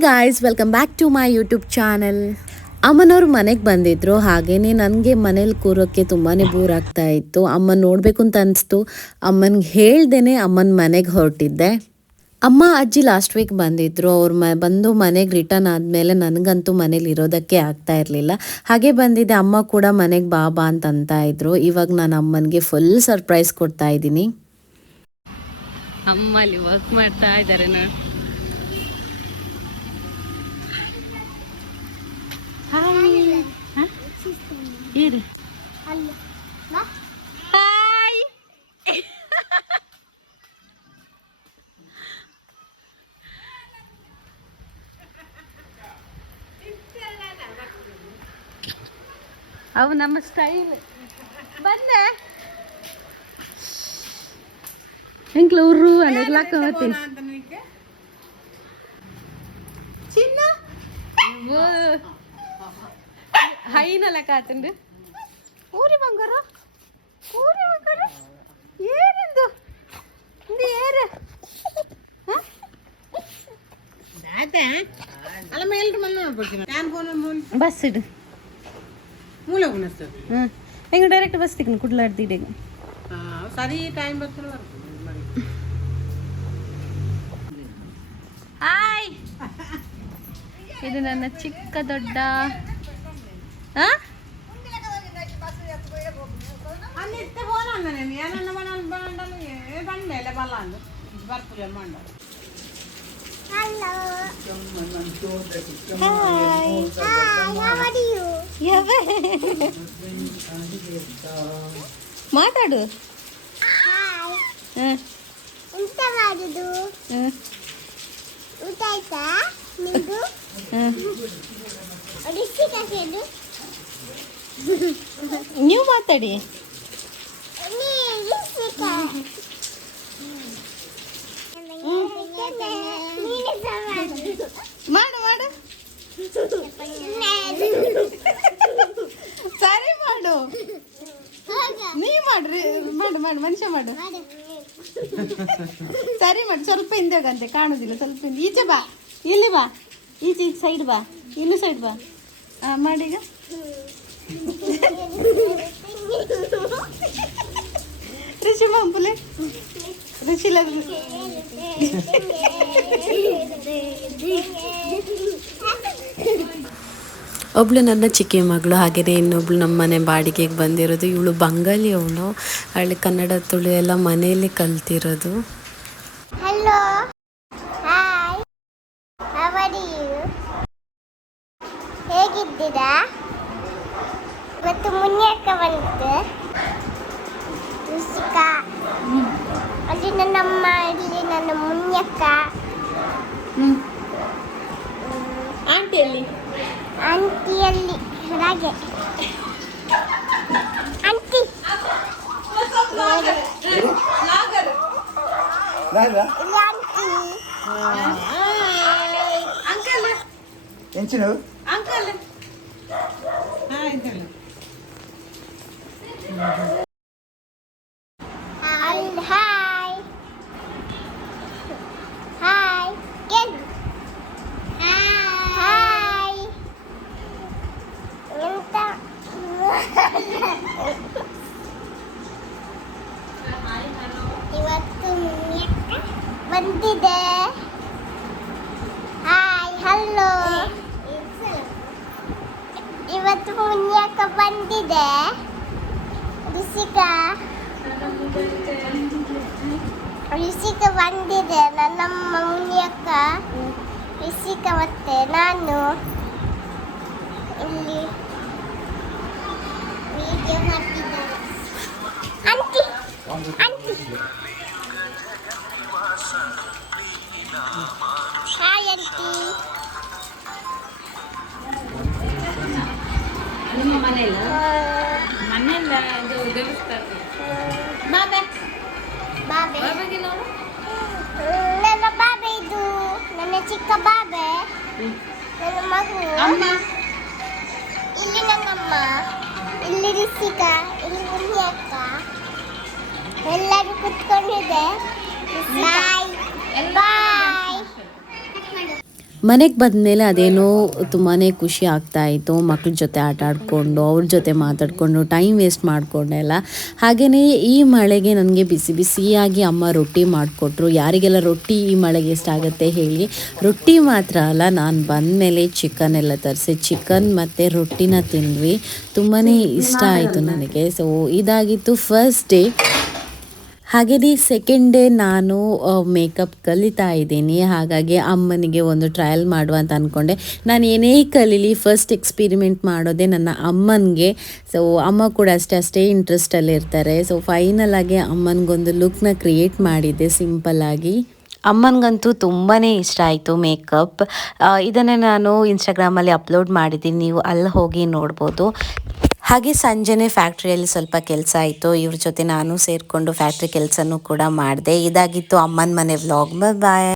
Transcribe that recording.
Guys welcome back to my YouTube channel ಅಮ್ಮನವ್ರು ಮನೆಗೆ ಬಂದಿದ್ರು ಹಾಗೇ ನನಗೆ ಮನೇಲಿ ಕೂರೋಕ್ಕೆ ತುಂಬಾ ಬೋರ್ ಆಗ್ತಾ ಇತ್ತು. ಅಮ್ಮ ನೋಡಬೇಕು ಅಂತ ಅನಿಸ್ತು. ಅಮ್ಮನಿಗೆ ಹೇಳ್ದೇನೆ ಅಮ್ಮನ ಮನೆಗೆ ಹೊರಟಿದ್ದೆ. ಅಮ್ಮ, ಅಜ್ಜಿ ಲಾಸ್ಟ್ ವೀಕ್ ಬಂದಿದ್ರು. ಅವ್ರು ಮ, ಬಂದು ಮನೆಗೆ ರಿಟರ್ನ್ ಆದಮೇಲೆ ನನಗಂತೂ ಮನೇಲಿ ಇರೋದಕ್ಕೆ ಆಗ್ತಾ ಇರಲಿಲ್ಲ. ಹಾಗೆ ಬಂದಿದ್ದೆ ಅಮ್ಮ ಕೂಡ ಮನೆಗೆ ಬಾಬಾ ಅಂತ ಇದ್ರು. ಇವಾಗ ನಾನು ಅಮ್ಮನಿಗೆ ಫುಲ್ ಸರ್ಪ್ರೈಸ್ ಕೊಡ್ತಾ ಇದ್ದೀನಿ. ಅಮ್ಮ ಅಲ್ಲಿ ವರ್ಕ್ ಮಾಡ್ತಾ ಇದ್ದಾರೆ ನಾ ಏರಿ ಹಾಯ್ ಅವು ನಮ್ಮ ಸ್ಟೈಲ್ ಬಂದೆ ಹೆಂಗ್ಲ ಉರ್ರು ಅಲ್ಲೆಗ್ಲಾಕ ಹೋಗ್ತೀನಿ ಚಿನ್ನ ಹೈನಲ್ಲ ಕಾತಂಡು ಊರಿ ಬಂಗಾರ? ಊರಿ ಬಂಗಾರ? ಏನಿಂದು? ಇದು ಏರು? ಅಲ್ಲ ಮೇಲ್ರಿ ಮನೆ ನೋಡ್ಬೇಕು ನಾನು ಫೋನ್ ಮೂಲ ಬಸ್ ಇಡು. ಮೂಲ ಉಣಸ್ತು ಹ್ಞೂ ಹೆಂಗೆ ಡೈರೆಕ್ಟ್ ಬಸ್ ತಿಕ್ನು ಕುಡ್ಲಾಡ್ದಿಡೆ ಸರಿ ಟೈಮ್ ಬರ್ತಲ್ಲ ಹಾಯ್. ಇದು ನನ್ನ ಚಿಕ್ಕ ದೊಡ್ಡ. ಆ? ಬಲ್ಲ ಅಂದು ಬರ್ತದೆ ಮಂಡ ಯಾವೆ? ಮಾತಾಡು. ಊಟ ಮಾಡುದು? ಊಟ ಆಯ್ತಾ? ಕಸೆದು ನೀವು ಮಾತಾಡಿ. ಮಾಡು ಮಾಡು ಮಾಡು ಸರಿ ಮಾಡು ನೀ ಮಾಡ್ರಿ ಮಾಡು ಮಾಡು ಮನುಷ್ಯ ಮಾಡು ಸರಿ ಮಾಡು ಸ್ವಲ್ಪ ಹಿಂದೆ ಹೋಗಂತೆ ಕಾಣುದಿಲ್ಲ ಸ್ವಲ್ಪ ಹಿಂದೆ ಈಚೆ ಬಾ ಇಲ್ಲಿ ಬಾ ಈಚೆ ಈಚೆ ಸೈಡ್ ಬಾ ಇಲ್ಲಿ ಸೈಡ್ ಬಾ ಹಾಂ ಮಾಡೀಗ ಋಷಿ ಮಂಪುಲೆ ಋಷಿಲ ಒಬ್ಳು ನನ್ನ ಚಿಕ್ಕಿ ಮಗಳು ಹಾಗೆಯೇ ಇನ್ನೊಬ್ಳು ನಮ್ಮ ಮನೆ ಬಾಡಿಗೆಗೆ ಬಂದಿರೋದು. ಇವಳು ಬಂಗಾಲಿ ಅವಳು. ಹಳ್ಳಿ ಕನ್ನಡ ತುಳು ಎಲ್ಲ ಮನೆಯಲ್ಲಿ ಕಲ್ತಿರೋದು. ಹಲೋ ಹೇಗಿದ್ದೀರಾ? ಇವತ್ತು ಅಲ್ಲಿ ನನ್ನಮ್ಮ ಇಲ್ಲಿ ನನ್ನ ಮುನ್ಯಕ್ಕ ಆಂಟಿಯಲ್ಲಿ ಆಂಟಿಯಲ್ಲಿ ಹಾಗೆ ಆಂಟಿ ಇಲ್ಲಿ ಆಂಟಿ ಅಂಕಲ್ ಎಂಚಿನು ಅಂಕಲ್ ಆಯ್ತಲ್ಲ ಅಲ್ಲಿ ಹಾಯ್ ಹಾಯ್ ಕೇಳು ಹಾಯ್ ಎಂತ ಇವತ್ತು ಮುನಿಯಕ್ಕ ಬಂದಿದೆ. ಹಾಯ್ ಹಲೋ ಇವತ್ತು ಮುನಿಯಕ್ಕ ಬಂದಿದೆ. ಋಷಿಕಾ ರಿಷಿಕ ಬಂದಿದೆ. ನನ್ನಮ್ಮ ಮುನಿಯಕ್ಕ ರಿಷಿಕ ಮತ್ತೆ ನಾನು. ನಿಮ್ಮ ಮನೆಯಲ್ಲ? ಮನೆಯಲ್ಲ ಅದು ದೇವಸ್ಥಾನ ಬಾಬೆ. ಬಾಬೆ. ಬಾಬೆಗೆ ನೋಡು ನನ್ನ ಬಾಬೆ ಇದು. ನನ್ನ ಚಿಕ್ಕ ಬಾಬೆ. ನನ್ನ ಮಗು. ಅಮ್ಮ? ಇಲ್ಲಿ ನಮ್ಮಮ್ಮ. ಇಲ್ಲಿ ರಿಸಿಕ ಇಲ್ಲಿ ಮುನಿ ಅಕ್ಕ. ಎಲ್ಲರೂ ಕುತ್ಕೊಂಡಿದೆ. ಬಾಯ್ ಬಾಯ್ ಮನೆಗೆ ಬಂದಮೇಲೆ ಅದೇನೋ ತುಂಬಾ ಖುಷಿ ಆಗ್ತಾ ಇತ್ತು. ಮಕ್ಳ ಜೊತೆ ಆಟ ಆಡಿಕೊಂಡು, ಅವ್ರ ಜೊತೆ ಮಾತಾಡಿಕೊಂಡು ಟೈಮ್ ವೇಸ್ಟ್ ಮಾಡಿಕೊಂಡೆಲ್ಲ ಹಾಗೆಯೇ ಈ ಮಳೆಗೆ ನನಗೆ ಬಿಸಿ ಬಿಸಿಯಾಗಿ ಅಮ್ಮ ರೊಟ್ಟಿ ಮಾಡಿಕೊಟ್ರು. ಯಾರಿಗೆಲ್ಲ ರೊಟ್ಟಿ ಈ ಮಳೆಗೆ ಇಷ್ಟ ಆಗುತ್ತೆ ಹೇಳಿ. ರೊಟ್ಟಿ ಮಾತ್ರ ಅಲ್ಲ, ನಾನು ಬಂದಮೇಲೆ ಚಿಕನ್ ಎಲ್ಲ ತರಿಸಿ ಚಿಕನ್ ಮತ್ತು ರೊಟ್ಟಿನ ತಿಂದ್ವಿ. ತುಂಬಾ ಇಷ್ಟ ಆಯಿತು ನನಗೆ. ಸೊ ಇದಾಗಿತ್ತು ಫಸ್ಟ್ ಡೇ ಹಾಗೆಯೇ ಸೆಕೆಂಡ್ ಡೇ ನಾನು ಮೇಕಪ್ ಕಲಿತಾ ಇದ್ದೀನಿ. ಹಾಗಾಗಿ ಅಮ್ಮನಿಗೆ ಒಂದು ಟ್ರಯಲ್ ಮಾಡುವ ಅಂತ ಅಂದ್ಕೊಂಡೆ ನಾನು ಏನೇ ಕಲೀಲಿ ಫಸ್ಟ್ ಎಕ್ಸ್ಪಿರಿಮೆಂಟ್ ಮಾಡೋದೇ ನನ್ನ ಅಮ್ಮನಿಗೆ. ಸೊ ಅಮ್ಮ ಕೂಡ ಅಷ್ಟೇ ಅಷ್ಟೇ ಇಂಟ್ರೆಸ್ಟಲ್ಲಿ ಇರ್ತಾರೆ. ಸೊ ಫೈನಲ್ ಆಗಿ ಅಮ್ಮನಿಗೊಂದು ಲುಕ್ನ ಕ್ರಿಯೇಟ್ ಮಾಡಿದ್ದೆ ಸಿಂಪಲ್ಲಾಗಿ ಅಮ್ಮನಿಗಂತೂ ತುಂಬಾ ಇಷ್ಟ ಆಯಿತು ಮೇಕಪ್ ಇದನ್ನು ನಾನು ಇನ್ಸ್ಟಾಗ್ರಾಮಲ್ಲಿ ಅಪ್ಲೋಡ್ ಮಾಡಿದ್ದೀನಿ. ನೀವು ಅಲ್ಲಿ ಹೋಗಿ ನೋಡ್ಬೋದು. ಹಾಗೆ ಸಂಜೆನೆ ಫ್ಯಾಕ್ಟ್ರಿಯಲ್ಲಿ ಸ್ವಲ್ಪ ಕೆಲಸ ಆಯಿತು. ಇವ್ರ ಜೊತೆ ನಾನು ಸೇರಿಕೊಂಡು ಫ್ಯಾಕ್ಟ್ರಿ ಕೆಲಸನೂ ಕೂಡ ಮಾಡಿದೆ. ಇದಾಗಿತ್ತು ಅಮ್ಮನ ಮನೆ ವ್ಲಾಗ್ ಬಾಯ್